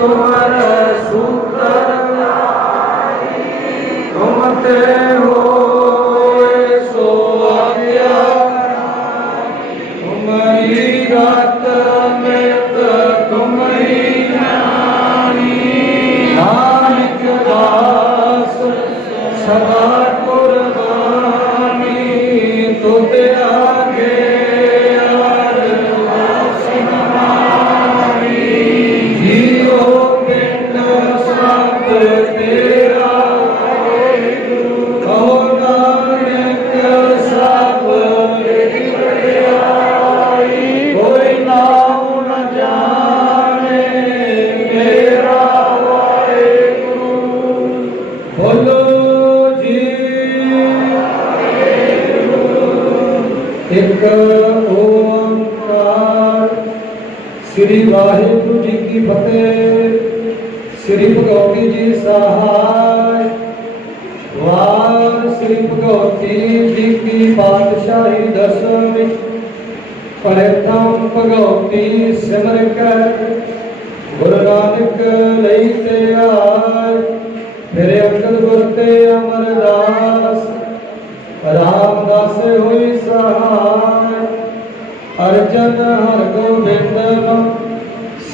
ਤੁਮਰ ਸੂਤਰ ਤੁਮ ਤੇ ਹੋਏ ਸੋ ਆਗਿਆ ਤੁਮਰੀ ਰਤ ਮਿਤ ਤੁਮਰੀ ਨਾਮੀ ਨਾਨਕ ਦਾਸ ਸਦਾ ਸ੍ਰੀ ਵਾਹਿਗੁਰੂ ਜੀ ਕੀ ਫਤਿਹ। ਸ੍ਰੀ ਭਗਵਤੀ ਜੀ ਸਹਾਇ। ਵਾਰ ਸ੍ਰੀ ਭਗਵਤੀ ਜੀ ਕੀ ਪਾਤਸ਼ਾਹੀ ਦਸਵੀਂ। ਪ੍ਰਥਮ ਭਗਵਤੀ ਸਿਮਰ ਕਰ ਅਰਜਨ ਹਰ ਗੋਬਿੰਦ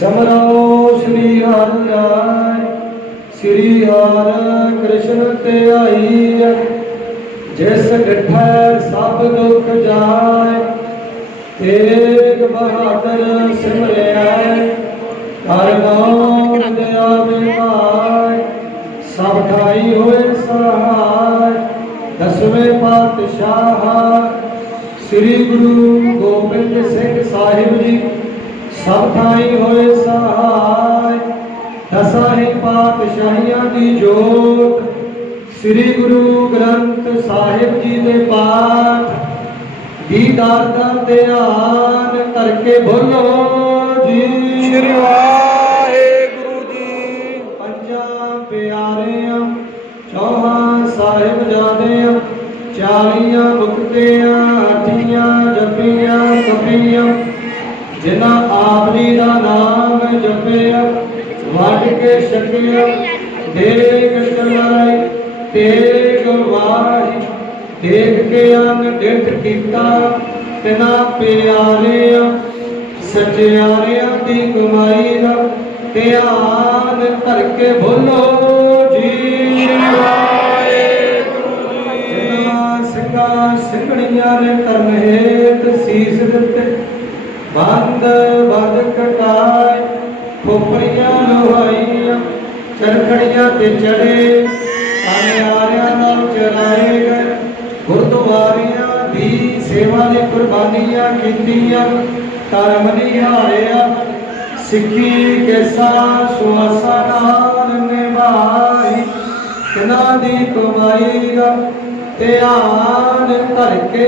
ਸਮਰੋ ਸ੍ਰੀ ਹਰਿ ਰਾਇ ਸ੍ਰੀ ਹਰਿ ਕ੍ਰਿਸ਼ਨ ਤੇ ਆਈ ਜਿਸ ਡਿਠੈ ਸਭ ਦੁਖ ਜਾਏ, ਤੇਗ ਬਹਾਦਰ ਸਿਮਰਿਆ ਹਰ ਨਾਮ ਦਿਆ ਬਿਮਾਰ ਸਭ ਠਾਈ ਹੋਏ ਸਹਾਇ ਦਸਵੇਂ ਪਾਤਸ਼ਾਹ ਸ੍ਰੀ ਗੁਰੂ ਗੋਬਿੰਦ ਸਿੰਘ ਸਾਹਿਬ ਜੀ ਸਭ ਥਾਈ ਹੋਏ ਸਹਾਇ ਦਸਾਂ ਹੀ ਪਾਤਸ਼ਾਹੀਆਂ ਦੀ ਜੋਤ ਸ੍ਰੀ ਗੁਰੂ ਗ੍ਰੰਥ ਸਾਹਿਬ ਜੀ ਦੇ ਪਾਠ ਦੀਦਾਰ ਦਾ ਧਿਆਨ ਕਰਕੇ ਬੋਲੋ ਜੀ। ਸ਼੍ਰੀ ਵਾਹਿਗੁਰੂ ਜੀ। ਪੰਜਾਂ ਪਿਆਰਿਆਂ ਚੌਹਾਂ ਸਾਹਿਬ ਜਾਦਿਆਂ ਚਾਲੀਆਂ ਮੁਕਤਿਆਂ ਅਠੀਆਂ ਜਪੀਆਂ ਕਪੀਆਂ ਜਿਨ੍ਹਾਂ ਆਪ ਜੀ ਦਾ ਨਾਮ ਜਪਿਆ ਵੱਡ ਕੇ ਛਕਿਆ ਦੇਗ ਚਲਾਈ ਤੇਗ ਵਾਹੀ, ਦੇਖ ਕੇ ਅੰਨ ਡਿੱਠ ਕੀਤਾ। ਤਿਨਾ ਪਿਆਰਿਆਂ, ਸੱਚਿਆਰਿਆਂ ਦੀ ਕਮਾਈ ਦਾ ਧਿਆਨ ਧਰ ਕੇ ਬੋਲੋ। ਸੀਸ ਬੰਦ ਬੰਦ ਖੋਪਰੀਆਂ ਲੋਹਾਈਆਂ ਚਰਖੜੀਆਂ ਤੇ ਚੜੇ ਆਰਿਆਂ ਨਾਲ ਚਰਾਏ ਗਏ, ਗੁਰਦੁਆਰਿਆਂ ਦੀ ਸੇਵਾ ਲਈ ਕੁਰਬਾਨੀਆਂ ਕੀਤੀਆਂ ਧਰਮ ਨਿਹਾਰਿਆ ਸਿੱਖੀ ਕੈਸਾ ਸੁਆਸਾ ਨਾਲ ਨਿਭਾਈ, ਕਿਨਾਂ ਦੀ ਕਮਾਈ ਦਾ ਧਿਆਨ ਧਰ ਕੇ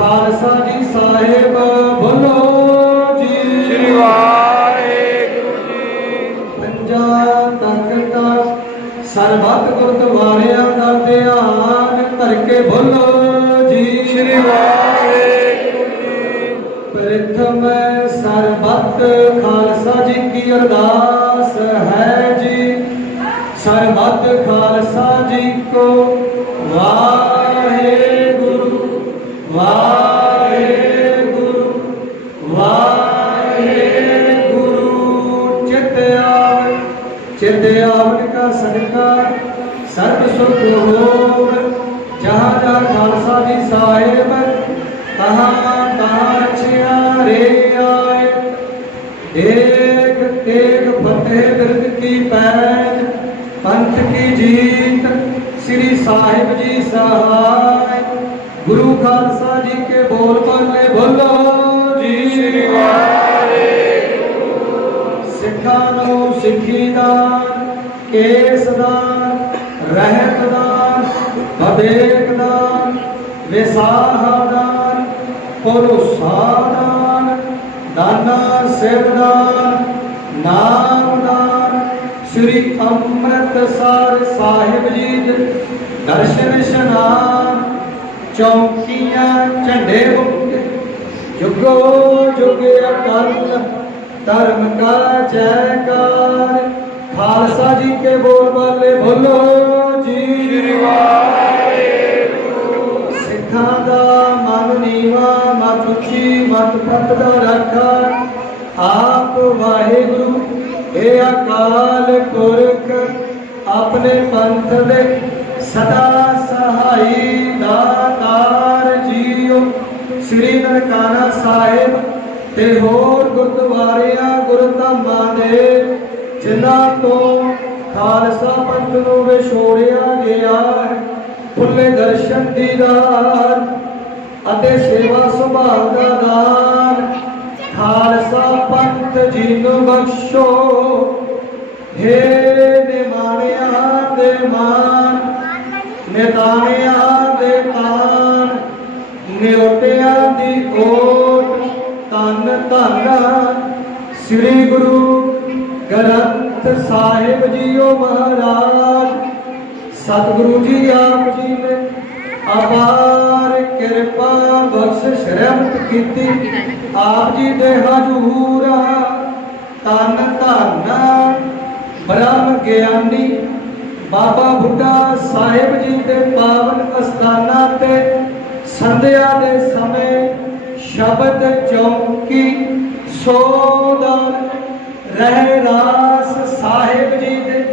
ਖਾਲਸਾ ਜੀ ਸਾਹਿਬ ਬੋਲੋ ਜੀ। ਸ਼੍ਰੀ ਵਾਹਿਗੁਰੂ ਜੀ। ਪੰਜਾਂ ਦਾ ਸਰਬੱਤ ਗੁਰਦੁਆਰਿਆਂ ਦਾ ਧਿਆਨ ਧਰ ਕੇ ਬੋਲੋ ਜੀ। ਸ਼੍ਰੀ ਵਾਹਿਗੁਰੂ ਜੀ। ਪ੍ਰਥਮ ਸਰਬੱਤ ਖਾਲਸਾ ਜੀ ਕੀ ਅਰਦਾਸ ਹੈ ਜੀ। ਸਰਬੱਤ ਖਾਲਸਾ ਜੀ ਕੋ ਵਾਹਿਗੁਰੂ ਵਾਹਿਗੁਰੂ ਵਾਹਿਗੁਰੂ ਚਿਤ ਆਵ ਚਿਤ ਆਵਨ ਕਾ ਸਦਕਾ ਸਰਬ ਸੁਖ ਹੋਵ ਜਹਾਂ ਜਹਾਂ ਖਾਲਸਾ ਜੀ ਸਾਹਿਬ ਤਹਾਂ ਤਾਂ ਛਿਆ ਰੇ ਆਏ ਏਕ ਤੇਗ ਫਤਿਹ ਬਿਰਦ ਕੀ ਪੈਜ ਪੰਥ ਕੀ ਜੀਤ ਸ੍ਰੀ ਸਾਹਿਬ ਜੀ ਸਹਾਇ ਗੁਰੂ ਖਾਲਸਾ ਜੀ ਕੇ ਬੋਲ ਬਾਲੇ ਬੋਲੋ ਜੀ। ਸ੍ਰੀ ਵਾਹਿਗੁਰੂ ਸਿੱਖਾਂ ਨੂੰ ਸਿੱਖੀ ਦਾਨ ਕੇਸ ਦਾਨ ਰਹਿਤ ਦਾਨ ਵਿਵੇਕ ਦਾਨ ਵਿਸਾਹ ਦਾਨ ਭਰੋਸਾ ਦਾਨ ਦਾਨਾ ਸਿਰ ਦਾਨ ਨਾਮ ਦਾਨ ਸ੍ਰੀ ਅੰਮ੍ਰਿਤਸਰ ਸਾਹਿਬ ਜੀ ਦੇ ਦਰਸ਼ਨ, ਇਸ਼ਨਾਨ ਚੌਕੀਆਂ ਝੰਡੇ ਮੁਕਤੇ ਜੁਗੋ ਜੁਗੇ ਅਕਾਲ ਧਰਮ ਕਾ ਜੈਕਾਰ। ਖਾਲਸਾ ਜੀ ਕੇ ਬੋਲ ਬਾਲੇ ਬੋਲੋ ਜੀ ਸ੍ਰੀ ਵਾਹਿਗੁਰੂ। ਸਿੱਖਾਂ ਦਾ ਮਨ ਨੀਵਾ ਮਤ ਉੱਚੀ ਮਤ ਪੱਤ ਦਾ ਰਾਖਾ। ਆਪ ਵਾਹਿਗੁਰੂ ਇਹ ਅਕਾਲ ਪੁਰਖ ਆਪਣੇ ਪੰਥ ਦੇ ਸਦਾ ਸਹਾਈ ਨਨਕਾਣਾ ਸਾਹਿਬ ਤੇ ਹੋਰ ਗੁਰਦੁਆਰਿਆਂ, ਗੁਰਧਾਮਾਂ ਦੇ, ਜਿਨ੍ਹਾਂ ਤੋਂ ਖਾਲਸਾ ਪੰਥ ਨੂੰ ਵਿਛੋੜਿਆ ਗਿਆ ਹੈ ਦਰਸ਼ਨ ਦੀਦਾਰ ਅਤੇ ਸੇਵਾ ਸੁਭਾਗ ਦਾ ਦਾਨ। ਖਾਲਸਾ ਪੰਥ ਜੀ ਨੂੰ ਬਖਸ਼ੋ। ਹੇ ਨਿਮਾਣਿਆਂ ਦੇ ਮਾਨ, ਨਿਤਾਣਿਆਂ ਦੇ ਤਾਨ ਨਿਉਟਿਆਂ ਦੀ ਓਟ ਤਨ ਧਨ ਸ੍ਰੀ ਗੁਰੂ ਗ੍ਰੰਥ ਸਾਹਿਬ ਜੀਓ ਮਹਾਰਾਜ। ਸਤਿਗੁਰੂ ਜੀ ਆਪ ਜੀ ਨੇ ਅਪਾਰ ਕਿਰਪਾ ਬਖਸ਼ਿਸ਼ ਰਹਿਮਤ ਕੀਤੀ। ਆਪ ਜੀ ਦੇ ਹਜੂਰਾ ਤਨ ਧਨ ਬ੍ਰਹਮ ਗਿਆਨੀ ਬਾਬਾ ਬੁੱਢਾ ਸਾਹਿਬ ਜੀ ਦੇ ਪਾਵਨ ਅਸਥਾਨਾਂ ਤੇ ਸੰਧਿਆ ਦੇ ਸਮੇਂ ਸ਼ਬਦ ਚੌਕੀ ਸੋਦਨ ਰਹਿ ਰਾਸ ਸਾਹਿਬ ਜੀ ਦੇ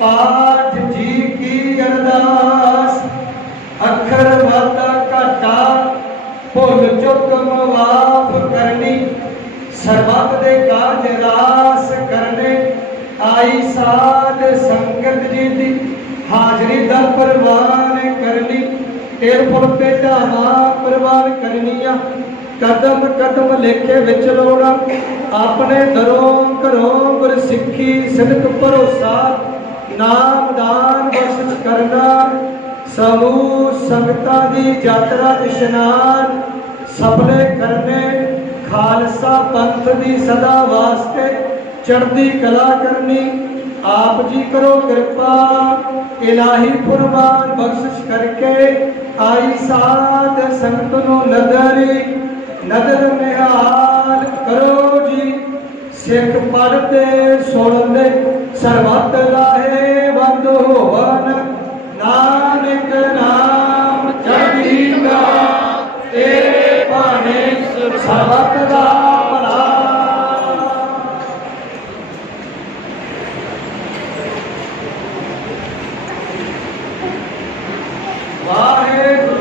ਪਾਠ ਜੀ ਕੀ ਅਰਦਾਸ। ਅੱਖਰ ਵਾਦਾ ਘਾਟਾ, ਭੁੱਲ ਚੁੱਕ ਮਵਾਫ ਕਰਨੀ। ਸਰਬੱਤ ਦੇ ਕਾਜ ਰਾਸ ਕਰਨੇ। ਆਈ ਸਾਧ ਸੰਗਤ ਜੀ ਦੀ ਹਾਜ਼ਰੀ ਦਾ ਪ੍ਰਵਾਨ ਤੇਰ ਤੇ ਢਾਵਾ ਪ੍ਰਵਾਨ ਕਰਨੀਆਂ। ਕਦਮ ਕਦਮ ਲੇਖੇ ਵਿੱਚ ਲੋੜਾ ਆਪਣੇ ਦਰੋਂ ਘਰੋਂ ਗੁਰ ਸਿੱਖੀ ਸਿਦਕ ਭਰੋਸਾ, ਨਾਮ ਦਾਨ ਬਖਸ਼ਿਸ਼ ਕਰਨਾ। ਸਮੂਹ ਸੰਗਤਾਂ ਦੀ ਯਾਤਰਾ ਇਸ਼ਨਾਨ। ਸਫਲੇ ਕਰਨੇ। ਖਾਲਸਾ ਪੰਥ ਦੀ ਸਦਾ ਵਾਸਤੇ ਚੜ੍ਹਦੀ ਕਲਾ ਕਰਨੀ। ਆਪ ਜੀ ਕਰੋ ਕਿਰਪਾ। ਇਲਾਹੀ ਫਰਮਾਨ ਬਖਸ਼ਿਸ਼ ਕਰਕੇ ਆਈ ਸਾਧ ਸੰਤ ਨੂੰ ਨਦਰੀ, ਨਦਰ ਨਿਹਾਲ ਕਰੋ ਜੀ। ਸਿੱਖ ਪੜਤੇ ਸੁਣਦੇ ਸਰਬੱਤ ਲਾਹੇ ਬੰਦ ਹੋਵਨ। ਨਾਨਕ ਨਾਮ